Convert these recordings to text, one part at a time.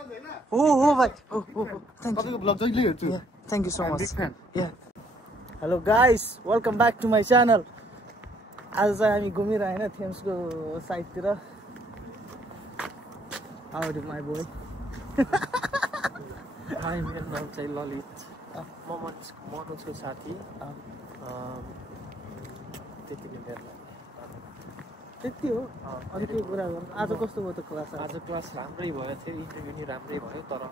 Oh, भाइ thank you. तपाईँको blog जहिले हेर्छु Thank you so much. big fan. Yeah. Hello guys, welcome back to my channel. आज चाहिँ हामी घुमिरहेन थेम्सको साइडतिर. How are you, my boy? Hi, मेरो नाम चाहिँ ललित. म मनोजको साथी. त्यति नै मेरो नाम. त्यति हो. अनि के कुरा गर्नु? आज कस्तो भयो त क्लास? आज क्लास राम्रै भयो थियो, इन्टरभ्यू नि राम्रै भयो, तर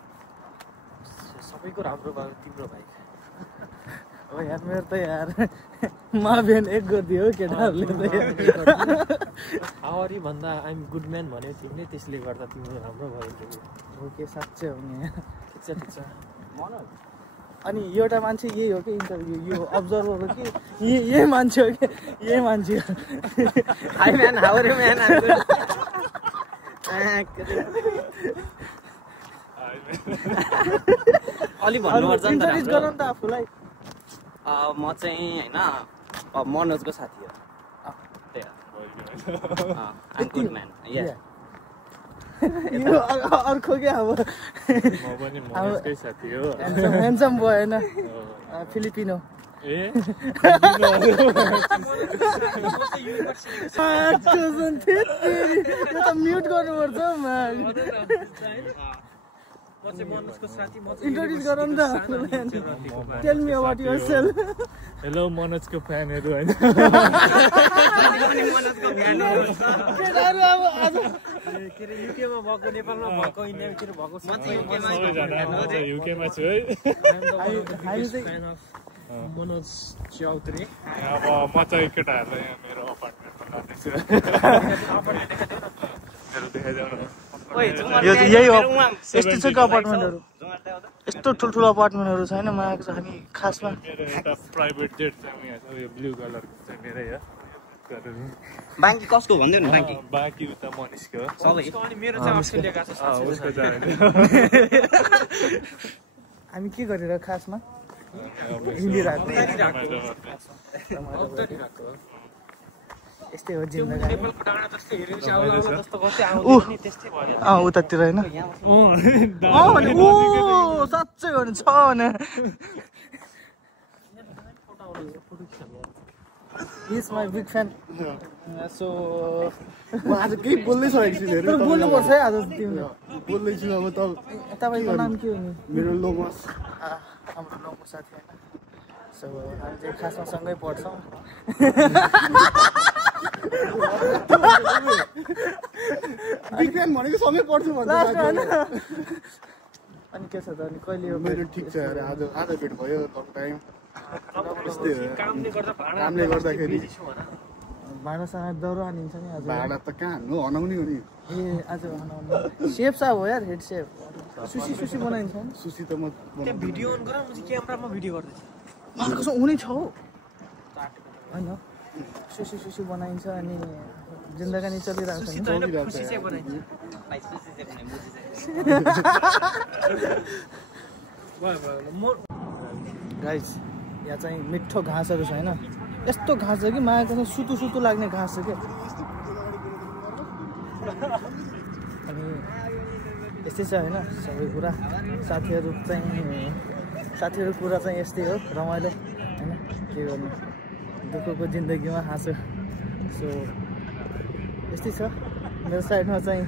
सबैको राम्रो भयो, तिम्रो भाइ. हो यार, मेरो त यार माबियन एक गरिदियो केटाहरूले त यार. हावरी भन्दा आइम गुड म्यान भन्यो तिमीले, त्यसले गर्दा तिम्रो राम्रो भयो इन्टरभ्यू. हो के साँच्चै हो नि. ठिक छ. अनि एउटा मान्छे यही हो कि इन्टरभ्यू, यो अब्जर्भर हो कि यही मान्छे हो कि यही मान्छे हो. हाई म्यान, हावरी म्यान. अलि भन्नुपर्छ नि त. इन्ट्रोड्युस गरौँ त आफूलाई. म चाहिँ होइन मनोजको साथी हो. Good man. यो अर्को के अब ह्यान्डसम भयो होइन, फिलिपिनो. म्युट गर्नुपर्छ. इन्ट्रोड्युस गरौँ त. Tell me about yourself. Hello मनोजको फ्यानहरू होइन. केटाहरू अब आज युकेमा भएको, नेपालमा भएको, इन्डियातिर भएको, युकेमा छु है. हामी चाहिँ मनोज चौधरी. अब म चाहिँ केटाहरूलाई यहाँ मेरो अपार्टमेन्टमा लाँदैछु. मेरो देखाइदेऊ न. यही हो यस्तो छ कि अपार्टमेन्टहरू, यस्तो ठुल्ठुलो अपार्टमेन्टहरू छैन मागेको छ. हामी खासमा मेरो एउटा प्राइभेट जेट चाहिँ यहाँ छ, यो ब्लू कलरको चाहिँ मेरै हो. बाँकी कसको भन्दै न? बाँकी उता मनिषको सबै. मेरो चाहिँ अस्ट्रेलियाका छ. उसको चाहिँ हामी के गरेर खासमा हिँडिरहेको. यस्तै हो जिन्दगी. नेपालको डाँडा जस्तै हेरेर चाहिँ आउला जस्तो गर्दै आउँदैन नि, त्यस्तै भयो. उतातिर होइन. साँच्चै हो भने छ भने. He is my big fan. So म आज केही बोल्दै सकेको छु. तर बोल्नुपर्छ है आज तिमीले. बोल्दैछु अब त. तपाईँको नाम के हो नि? मेरो लोमस. हाम्रो लोमो साथी होइन. सो हामी चाहिँ खासमा सँगै पढ्छौँ. बिग फ्यान भनेको सँगै पढ्छु भन्छ. अनि के छ त? अनि कहिले हो? मेरो ठिक छ यार. आज भेट भयो लङ टाइम. यस्तै हो कामले गर्दाखेरि. भाँडासँग दौरो आनिन्छ नि आज. भाडा त कहाँ हान्नु, हनाउने हो नि. ए आज सेफ साहब हो यार, हेड सेफ. सुसी बनाइन्छ नि. सुसी त म भिडियो अन गर, म चाहिँ क्यामेरामा भिडियो गर्दैछु. कसो हुने छ हो होइन. सुसी बनाइन्छ अनि जिन्दगानी चलिरहेको छ नि. खुसी चाहिँ बनाइन्छ. गाइज यहाँ चाहिँ मिठो घाँसहरू छ होइन. यस्तो घाँस छ कि मायाको चाहिँ सुतु लाग्ने घाँस छ क्या. अनि यस्तै छ होइन सबै कुरा. साथीहरू कुरा चाहिँ यस्तै हो, रमाइलो होइन. के गर्नु, दुःखको जिन्दगीमा हाँसो. सो यस्तै छ. मेरो साइडमा चाहिँ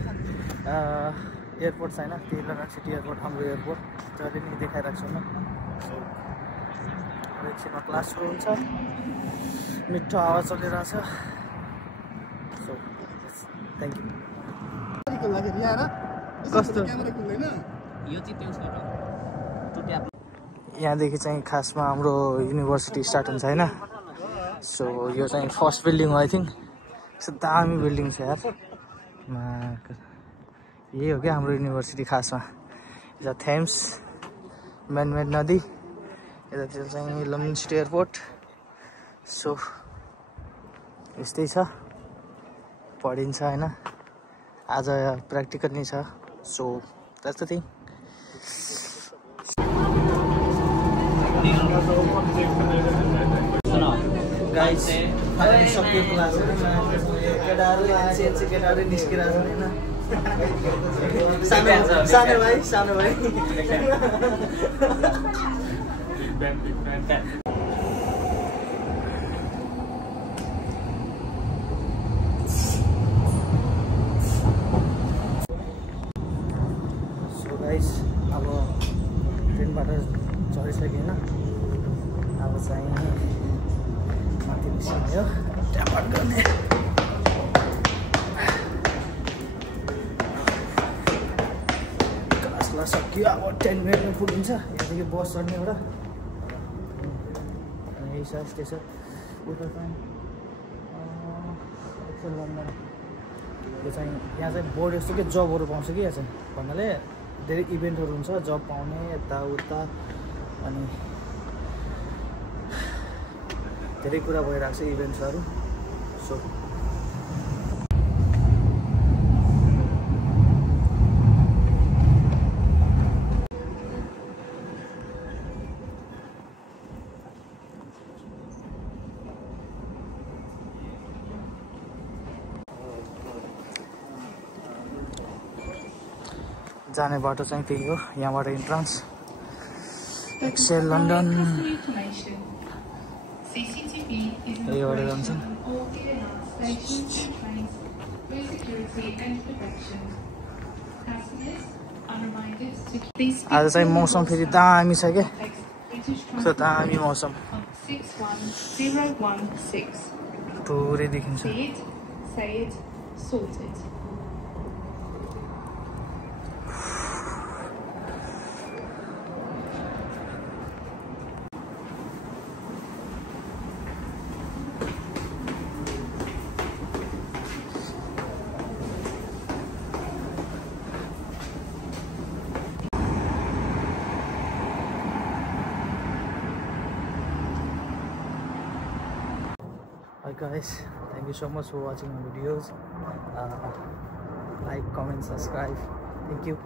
एयरपोर्ट छैन, त्यही सिटी एयरपोर्ट हाम्रो एयरपोर्ट जहिले नि देखाइरहेको छु म. सो एकछिनमा क्लास सुरु हुन्छ, मिठो हावा चलिरहेछ. So thank you. कस्तो यहाँदेखि चाहिँ खासमा हाम्रो युनिभर्सिटी स्टार्ट हुन्छ होइन. सो यो चाहिँ फर्स्ट बिल्डिङ हो आई थिङ्क. यस्तो दामी बिल्डिङ छ यार. यही हो क्या हाम्रो युनिभर्सिटी खासमा. यता थेम्स म्यानमेड नदी, यतातिर चाहिँ लमन सिटी एयरपोर्ट. सो यस्तै छ, पढिन्छ होइन. आज प्र्याक्टिकल नै छ. So that's the thing. Guys सक्यो क्लास. केटाहरू केटाहरू निस्किरहेको छ होइन. सानो भाइ सानो भाइ Big fan. सो गाइस अब ट्रेनबाट चढिसकेँ होइन अब चाहिँ माथि निस्किने हो ट्यापट गर्ने क्लासलाई सक्यो अब 10 मिनटमा पुगिन्छ यहाँदेखि बस चढ्ने एउटा यही छ स्टेसन उता चाहिँ एक्सेल लन्डन यो चाहिँ यहाँ चाहिँ बोर्ड यस्तो के जबहरू पाउँछ कि यहाँ चाहिँ भन्नाले धेरै इभेन्टहरू हुन्छ जब पाउने यताउता अनि धेरै कुरा भइरहेको छ इभेन्ट्सहरू सो जाने बाटो चाहिँ त्यही हो यहाँबाट इन्ट्रान्स एक्सेल लन्डन यहीबाट जान्छन् आज चाहिँ मौसम फेरि दामी छ क्या कस्तो दामी मौसम पुरै देखिन्छ Hi guys, thank you so much for watching my videos. Like, comment, subscribe. Thank you.